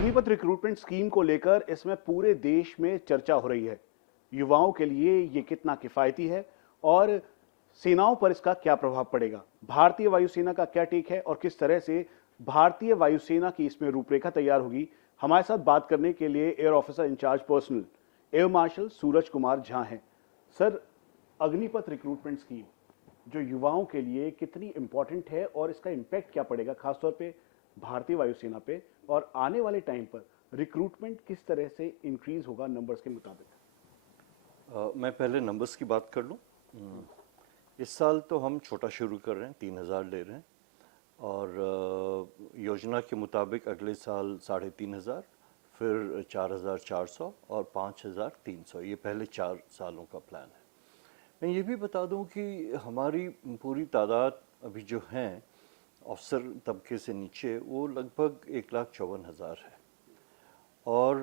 Agnipath recruitment scheme को लेकर इसमें पूरे देश में चर्चा हो रही है। युवाओं के लिए ये कितना किफायती है और सेनाओं पर इसका क्या प्रभाव पड़ेगा, भारतीय वायुसेना का क्या टेक है और किस तरह से भारतीय वायुसेना की इसमें रूपरेखा तैयार होगी। हमारे साथ बात करने के लिए air officer incharge personnel air marshal Suraj Kumar Jha हैं। सर, अग्निपथ रिक्रूटमेंट स्कीम जो युवाओं के लिए कितनी इंपॉर्टेंट है और इसका इम्पैक्ट क्या पड़ेगा खासतौर पे भारतीय वायुसेना पे, और आने वाले टाइम पर रिक्रूटमेंट किस तरह से इंक्रीज होगा नंबर्स के मुताबिक? मैं पहले नंबर्स की बात कर लूँ। इस साल तो हम छोटा शुरू कर रहे हैं, 3,000 ले रहे हैं और योजना के मुताबिक अगले साल 3,500, फिर 4,400 और 5,300, ये पहले 4 सालों का प्लान है। मैं ये भी बता दूं कि हमारी पूरी तादाद अभी जो हैं अफसर तबके से नीचे वो लगभग 1,54,000 है और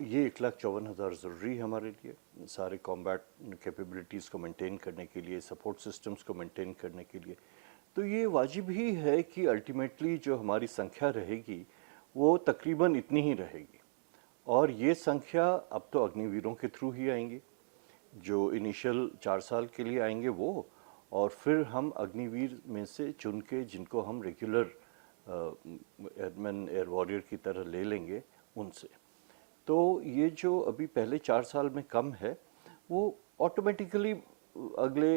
ये 1,54,000 ज़रूरी है हमारे लिए, सारे कॉम्बैट कैपेबिलिटीज़ को मेंटेन करने के लिए, सपोर्ट सिस्टम्स को मेंटेन करने के लिए। तो ये वाजिब ही है कि अल्टीमेटली जो हमारी संख्या रहेगी वो तकरीबन इतनी ही रहेगी और ये संख्या अब तो अग्निवीरों के थ्रू ही आएंगी, जो इनिशियल 4 साल के लिए आएंगे वो, और फिर हम अग्निवीर में से चुन के जिनको हम रेगुलर एयरमैन एयर वॉरियर की तरह ले लेंगे उनसे। तो ये जो अभी पहले 4 साल में कम है वो ऑटोमेटिकली अगले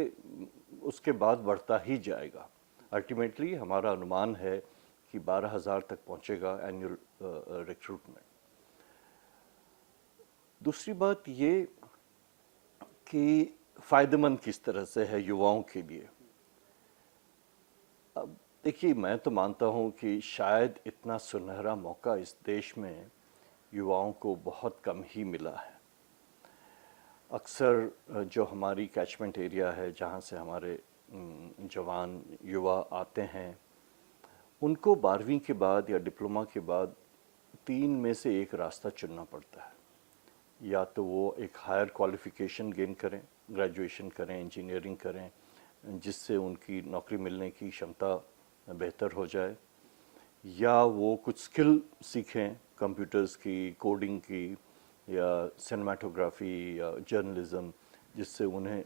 उसके बाद बढ़ता ही जाएगा। अल्टीमेटली हमारा अनुमान है कि 12,000 तक पहुंचेगा एनुअल रिक्रूटमेंट। दूसरी बात ये कि फ़ायदेमंद किस तरह से है युवाओं के लिए। अब देखिए, मैं तो मानता हूँ कि शायद इतना सुनहरा मौका इस देश में युवाओं को बहुत कम ही मिला है। अक्सर जो हमारी कैचमेंट एरिया है जहाँ से हमारे जवान युवा आते हैं, उनको 12वीं के बाद या डिप्लोमा के बाद 3 में से एक रास्ता चुनना पड़ता है। या तो वो एक हायर क्वालिफिकेशन गेन करें, ग्रेजुएशन करें, इंजीनियरिंग करें, जिससे उनकी नौकरी मिलने की क्षमता बेहतर हो जाए, या वो कुछ स्किल सीखें कंप्यूटर्स की, कोडिंग की या सिनेमाटोग्राफी या जर्नलिज्म, जिससे उन्हें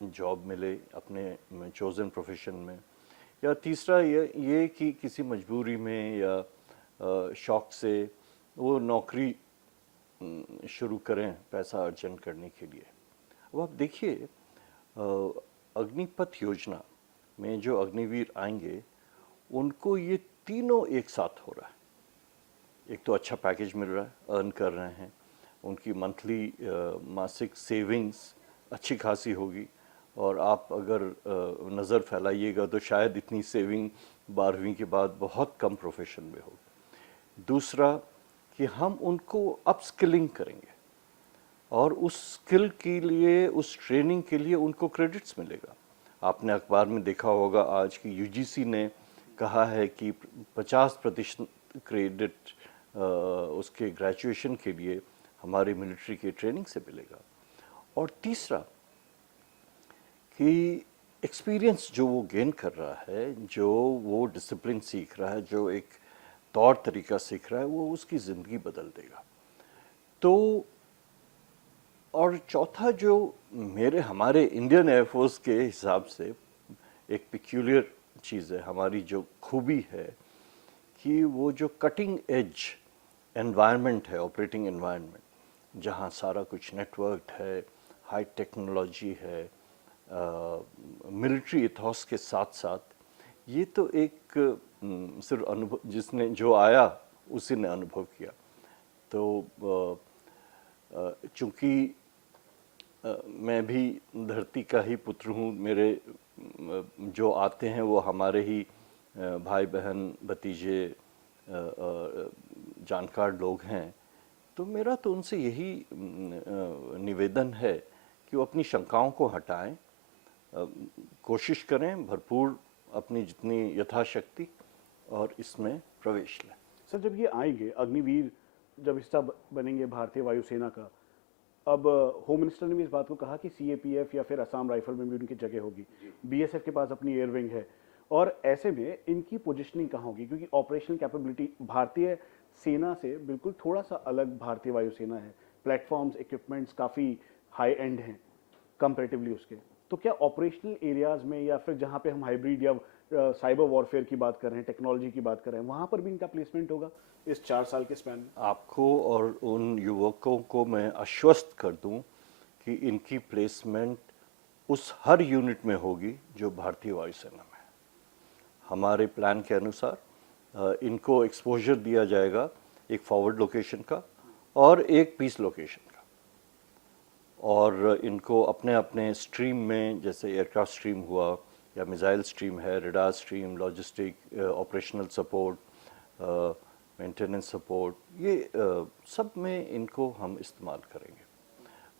जॉब मिले अपने चोज़न प्रोफेशन में। या तीसरा ये कि किसी मजबूरी में या शौक़ से वो नौकरी शुरू करें पैसा अर्जन करने के लिए। अब आप देखिए, अग्निपथ योजना में जो अग्निवीर आएंगे उनको ये तीनों एक साथ हो रहा है। एक तो अच्छा पैकेज मिल रहा है, अर्न कर रहे हैं, उनकी मंथली मासिक सेविंग्स अच्छी खासी होगी, और आप अगर नज़र फैलाइएगा तो शायद इतनी सेविंग 12वीं के बाद बहुत कम प्रोफेशन में होगी। दूसरा कि हम उनको अपस्किलिंग करेंगे और उस स्किल के लिए, उस ट्रेनिंग के लिए उनको क्रेडिट्स मिलेगा। आपने अखबार में देखा होगा आज की यूजीसी ने कहा है कि 50% क्रेडिट उसके ग्रेजुएशन के लिए हमारे मिलिट्री के ट्रेनिंग से मिलेगा। और तीसरा कि एक्सपीरियंस जो वो गेन कर रहा है, जो वो डिसिप्लिन सीख रहा है, जो एक तौर तरीका सीख रहा है, वो उसकी ज़िंदगी बदल देगा। तो और चौथा जो हमारे इंडियन एयरफोर्स के हिसाब से एक पिक्यूलियर चीज़ है, हमारी जो खूबी है कि वो जो कटिंग एज एनवायरनमेंट है, ऑपरेटिंग एनवायरनमेंट, जहाँ सारा कुछ नेटवर्क है, हाई टेक्नोलॉजी है, मिलिट्री इथॉस के साथ साथ, ये तो एक सिर्फ अनुभव, जिसने जो आया उसी ने अनुभव किया। तो चूँकि मैं भी धरती का ही पुत्र हूँ, मेरे जो आते हैं वो हमारे ही भाई बहन भतीजे जानकार लोग हैं, तो मेरा तो उनसे यही निवेदन है कि वो अपनी शंकाओं को हटाएं, कोशिश करें भरपूर अपनी जितनी यथाशक्ति, और इसमें प्रवेश लें। सर, जब ये आएंगे अग्निवीर, जब हिस्सा बनेंगे भारतीय वायुसेना का, अब होम मिनिस्टर ने भी इस बात को कहा कि सीएपीएफ या फिर असम राइफल में भी उनकी जगह होगी। बीएसएफ के पास अपनी एयर विंग है और ऐसे में इनकी पोजीशनिंग कहाँ होगी, क्योंकि ऑपरेशनल कैपेबिलिटी भारतीय सेना से बिल्कुल थोड़ा सा अलग भारतीय वायुसेना है। प्लेटफॉर्म्स, इक्विपमेंट्स काफ़ी हाई एंड हैं कंपैरेटिवली उसके। तो क्या ऑपरेशनल एरियाज में या फिर जहां पे हम हाइब्रिड या साइबर वॉरफेयर की बात कर रहे हैं, टेक्नोलॉजी की बात कर रहे हैं, वहां पर भी इनका प्लेसमेंट होगा इस 4 साल के स्पैन में? आपको और उन युवकों को मैं आश्वस्त कर दूं कि इनकी प्लेसमेंट उस हर यूनिट में होगी जो भारतीय वायुसेना में है। हमारे प्लान के अनुसार इनको एक्सपोजर दिया जाएगा एक फॉरवर्ड लोकेशन का और एक पीस लोकेशन का, और इनको अपने अपने स्ट्रीम में, जैसे एयरक्राफ्ट स्ट्रीम हुआ या मिसाइल स्ट्रीम है, radar stream, logistic, operational support, maintenance support, ये सब में इनको हम इस्तेमाल करेंगे।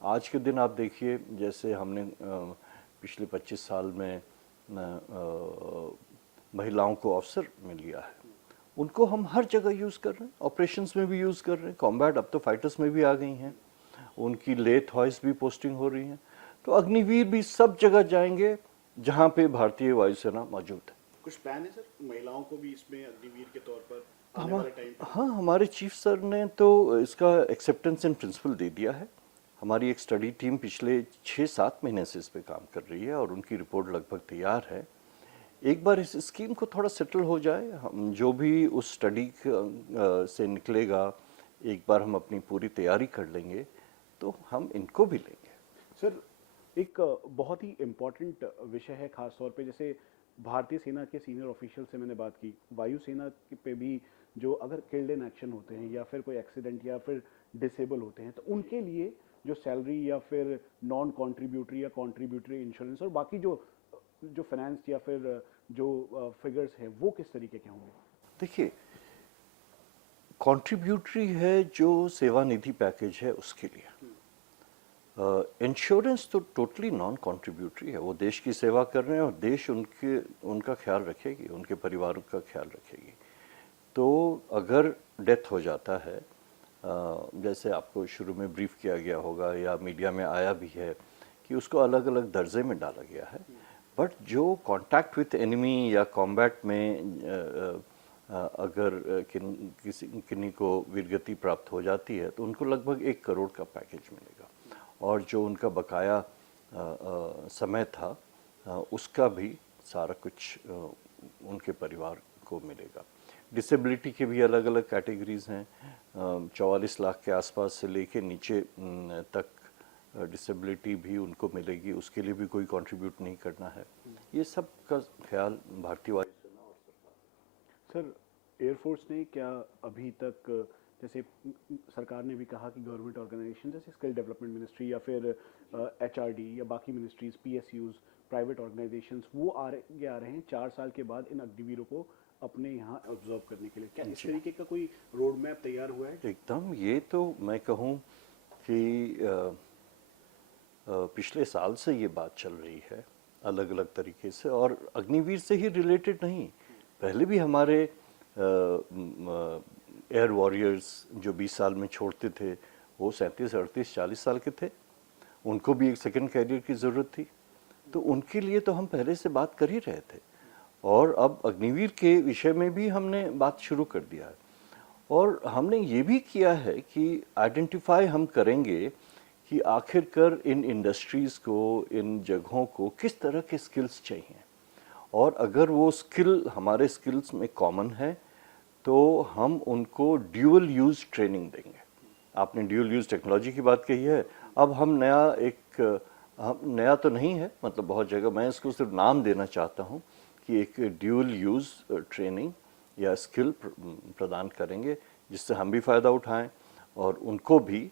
आज के दिन आप देखिए, जैसे हमने पिछले 25 साल में महिलाओं को अवसर मिल लिया है, उनको हम हर जगह यूज़ कर रहे हैं, ऑपरेशंस में भी यूज़ कर रहे हैं, कॉम्बैट अब तो फाइटर्स में भी आ गई हैं, उनकी लेथ हॉइस भी पोस्टिंग हो रही है। तो अग्निवीर भी सब जगह जाएंगे जहां पे भारतीय वायुसेना मौजूद है। कुछ प्लान है सर महिलाओं को भी इसमें अग्निवीर के तौर पर आने वाले टाइम पे? हाँ, हमारे चीफ सर ने तो इसका एक्सेप्टेंस इन प्रिंसिपल दे दिया है। हमारी एक स्टडी टीम पिछले 6-7 महीने से इस पे काम कर रही है और उनकी रिपोर्ट लगभग तैयार है। एक बार इस स्कीम को थोड़ा सेटल हो जाए, हम जो भी उस स्टडी से निकलेगा, एक बार हम अपनी पूरी तैयारी कर लेंगे तो हम इनको भी लेंगे। सर, एक बहुत ही इम्पोर्टेंट विषय है, खास तौर पे जैसे भारतीय सेना के सीनियर ऑफिशियल से मैंने बात की, वायुसेना पे भी जो अगर किल्ड इन एक्शन होते हैं या फिर कोई एक्सीडेंट या फिर डिसेबल होते हैं, तो उनके लिए जो सैलरी या फिर नॉन कॉन्ट्रीब्यूटरी या कॉन्ट्रीब्यूटरी इंश्योरेंस और बाकी जो जो फाइनेंस या फिर जो फिगर्स हैं वो किस तरीके के होंगे? देखिए, कॉन्ट्रीब्यूटरी है जो सेवानिधि पैकेज है उसके लिए। इंश्योरेंस तो टोटली नॉन कॉन्ट्रीब्यूटरी है, वो देश की सेवा कर रहे हैं और देश उनका ख्याल रखेगी, उनके परिवारों का ख्याल रखेगी। तो अगर डेथ हो जाता है, जैसे आपको शुरू में ब्रीफ किया गया होगा या मीडिया में आया भी है कि उसको अलग अलग दर्जे में डाला गया है, बट जो कांटेक्ट विथ एनिमी या कॉम्बैट में अगर किन्हीं को वीरगति प्राप्त हो जाती है तो उनको लगभग 1 करोड़ का पैकेज मिलेगा, और जो उनका बकाया समय था उसका भी सारा कुछ उनके परिवार को मिलेगा। डिसेबिलिटी के भी अलग अलग कैटेगरीज हैं, 44 लाख के आसपास से लेके नीचे तक डिसेबिलिटी भी उनको मिलेगी, उसके लिए भी कोई कंट्रीब्यूट नहीं करना है। ये सब का ख्याल भारतीय वायुसेना और सरकार। सर, एयरफोर्स ने क्या अभी तक, जैसे सरकार ने भी कहा कि गवर्नमेंट ऑर्गेनाइजेशन जैसे स्किल डेवलपमेंट मिनिस्ट्री या फिर एचआरडी या बाकी मिनिस्ट्रीज, पीएसयूज, प्राइवेट ऑर्गेनाइजेशंस, वो आगे आ रहे हैं 4 साल के बाद इन अग्निवीरों को अपने यहाँ ऑब्जर्व करने के लिए? क्या इस तरीके का कोई रोड मैप तैयार हुआ है? एकदम, ये तो मैं कहूँ कि पिछले साल से ये बात चल रही है अलग अलग तरीके से, और अग्निवीर से ही रिलेटेड नहीं, पहले भी हमारे एयर वॉरियर्स जो 20 साल में छोड़ते थे वो 37, 38, 40 साल के थे, उनको भी एक सेकंड कैरियर की ज़रूरत थी, तो उनके लिए तो हम पहले से बात कर ही रहे थे, और अब अग्निवीर के विषय में भी हमने बात शुरू कर दिया है। और हमने ये भी किया है कि आइडेंटिफाई हम करेंगे कि आखिरकार इन इंडस्ट्रीज़ को, इन जगहों को किस तरह के स्किल्स चाहिए, और अगर वो स्किल हमारे स्किल्स में कॉमन है तो हम उनको ड्यूअल यूज़ ट्रेनिंग देंगे। आपने ड्यूअल यूज़ टेक्नोलॉजी की बात कही है, अब हम नया तो नहीं है, मतलब बहुत जगह मैं इसको सिर्फ नाम देना चाहता हूँ कि एक ड्यूअल यूज़ ट्रेनिंग या स्किल प्रदान करेंगे, जिससे हम भी फ़ायदा उठाएं और उनको भी,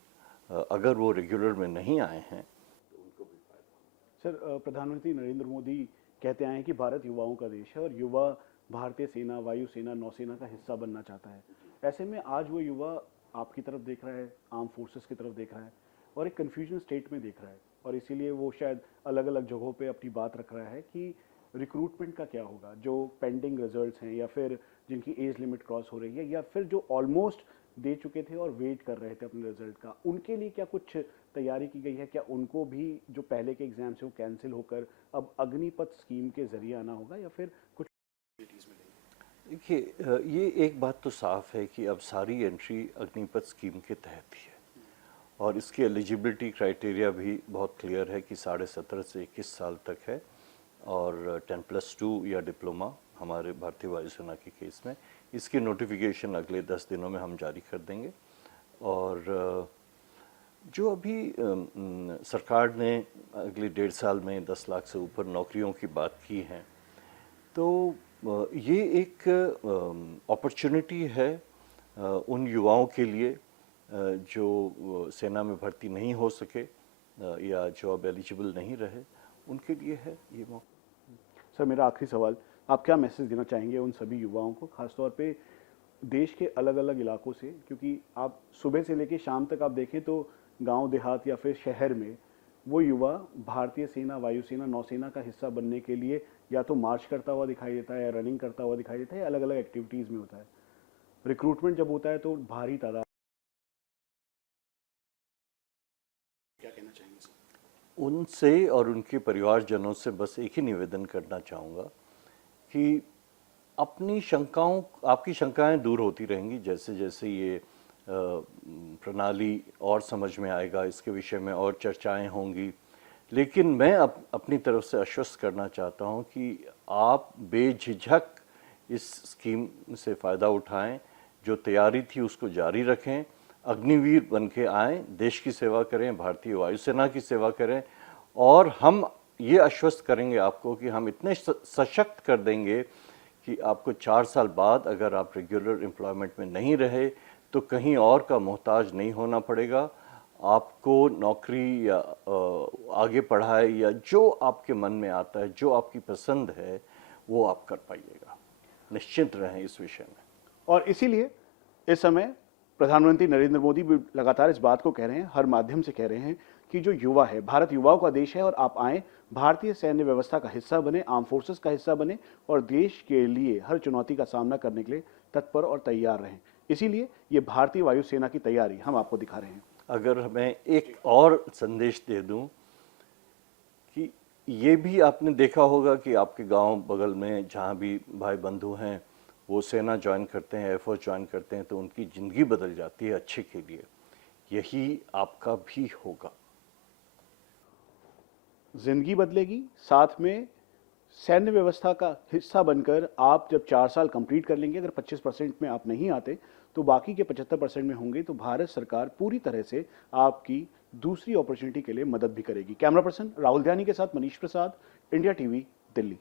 अगर वो रेगुलर में नहीं आए हैं तो उनको भी फ़ायदा। सर, प्रधानमंत्री नरेंद्र मोदी कहते आए हैं कि भारत युवाओं का देश है और युवा भारतीय सेना, वायुसेना, नौसेना का हिस्सा बनना चाहता है। ऐसे में आज वो युवा आपकी तरफ देख रहा है, आर्म फोर्सेस की तरफ देख रहा है और एक कन्फ्यूजन स्टेट में देख रहा है, और इसीलिए वो शायद अलग अलग जगहों पे अपनी बात रख रहा है कि रिक्रूटमेंट का क्या होगा, जो पेंडिंग रिजल्ट्स हैं या फिर जिनकी एज लिमिट क्रॉस हो रही है या फिर जो ऑलमोस्ट दे चुके थे और वेट कर रहे थे अपने रिजल्ट का, उनके लिए क्या कुछ तैयारी की गई है? क्या उनको भी जो पहले के एग्जाम्स हैं वो कैंसिल होकर अब अग्निपथ स्कीम के जरिए आना होगा या फिर कुछ देखिए, ये एक बात तो साफ है कि अब सारी एंट्री अग्निपथ स्कीम के तहत ही है और इसकी एलिजिबिलिटी क्राइटेरिया भी बहुत क्लियर है कि 17.5 से 21 साल तक है और 10+2 या डिप्लोमा हमारे भारतीय वायुसेना के केस में। इसकी नोटिफिकेशन अगले 10 दिनों में हम जारी कर देंगे। और जो अभी सरकार ने अगले 1.5 साल में 10 लाख से ऊपर नौकरियों की बात की है, तो ये एक अपॉर्चुनिटी है उन युवाओं के लिए जो सेना में भर्ती नहीं हो सके या जो अब एलिजिबल नहीं रहे, उनके लिए है ये मौका। सर, मेरा आखिरी सवाल, आप क्या मैसेज देना चाहेंगे उन सभी युवाओं को, खासतौर पे देश के अलग अलग इलाकों से, क्योंकि आप सुबह से लेकर शाम तक आप देखें तो गांव देहात या फिर शहर में वो युवा भारतीय सेना, वायुसेना, नौसेना का हिस्सा बनने के लिए या तो मार्च करता हुआ दिखाई देता है या रनिंग करता हुआ दिखाई देता है या अलग अलग एक्टिविटीज़ में होता है। रिक्रूटमेंट जब होता है तो भारी तादाद, क्या कहना चाहेंगे सर? उनसे और उनके परिवारजनों से बस एक ही निवेदन करना चाहूँगा कि अपनी शंकाओं, आपकी शंकाएं दूर होती रहेंगी जैसे जैसे ये प्रणाली और समझ में आएगा, इसके विषय में और चर्चाएं होंगी। लेकिन मैं अपनी तरफ से आश्वस्त करना चाहता हूं कि आप बेझिझक इस स्कीम से फ़ायदा उठाएं, जो तैयारी थी उसको जारी रखें, अग्निवीर बन के आएँ, देश की सेवा करें, भारतीय वायुसेना की सेवा करें और हम ये आश्वस्त करेंगे आपको कि हम इतने सशक्त कर देंगे कि आपको 4 साल बाद अगर आप रेगुलर एम्प्लॉयमेंट में नहीं रहे तो कहीं और का मोहताज नहीं होना पड़ेगा। आपको नौकरी या आगे पढ़ाई या जो आपके मन में आता है, जो आपकी पसंद है, वो आप कर पाइएगा। निश्चिंत रहें इस विषय में। और इसीलिए इस समय प्रधानमंत्री नरेंद्र मोदी भी लगातार इस बात को कह रहे हैं, हर माध्यम से कह रहे हैं कि जो युवा है, भारत युवाओं का देश है और आप आएँ, भारतीय सैन्य व्यवस्था का हिस्सा बने, आर्म फोर्सेस का हिस्सा बने और देश के लिए हर चुनौती का सामना करने के लिए तत्पर और तैयार रहें। इसीलिए ये भारतीय वायुसेना की तैयारी हम आपको दिखा रहे हैं। अगर मैं एक और संदेश दे दूं कि ये भी आपने देखा होगा कि आपके गांव बगल में जहां भी भाई बंधु हैं वो सेना ज्वाइन करते हैं, एयरफोर्स ज्वाइन करते हैं, तो उनकी ज़िंदगी बदल जाती है अच्छे के लिए। यही आपका भी होगा। जिंदगी बदलेगी, साथ में सैन्य व्यवस्था का हिस्सा बनकर आप जब 4 साल कंप्लीट कर लेंगे, अगर 25% में आप नहीं आते तो बाकी के 75% में होंगे, तो भारत सरकार पूरी तरह से आपकी दूसरी अपॉर्चुनिटी के लिए मदद भी करेगी। कैमरा पर्सन राहुल ध्यानी के साथ मनीष प्रसाद, इंडिया टीवी, दिल्ली।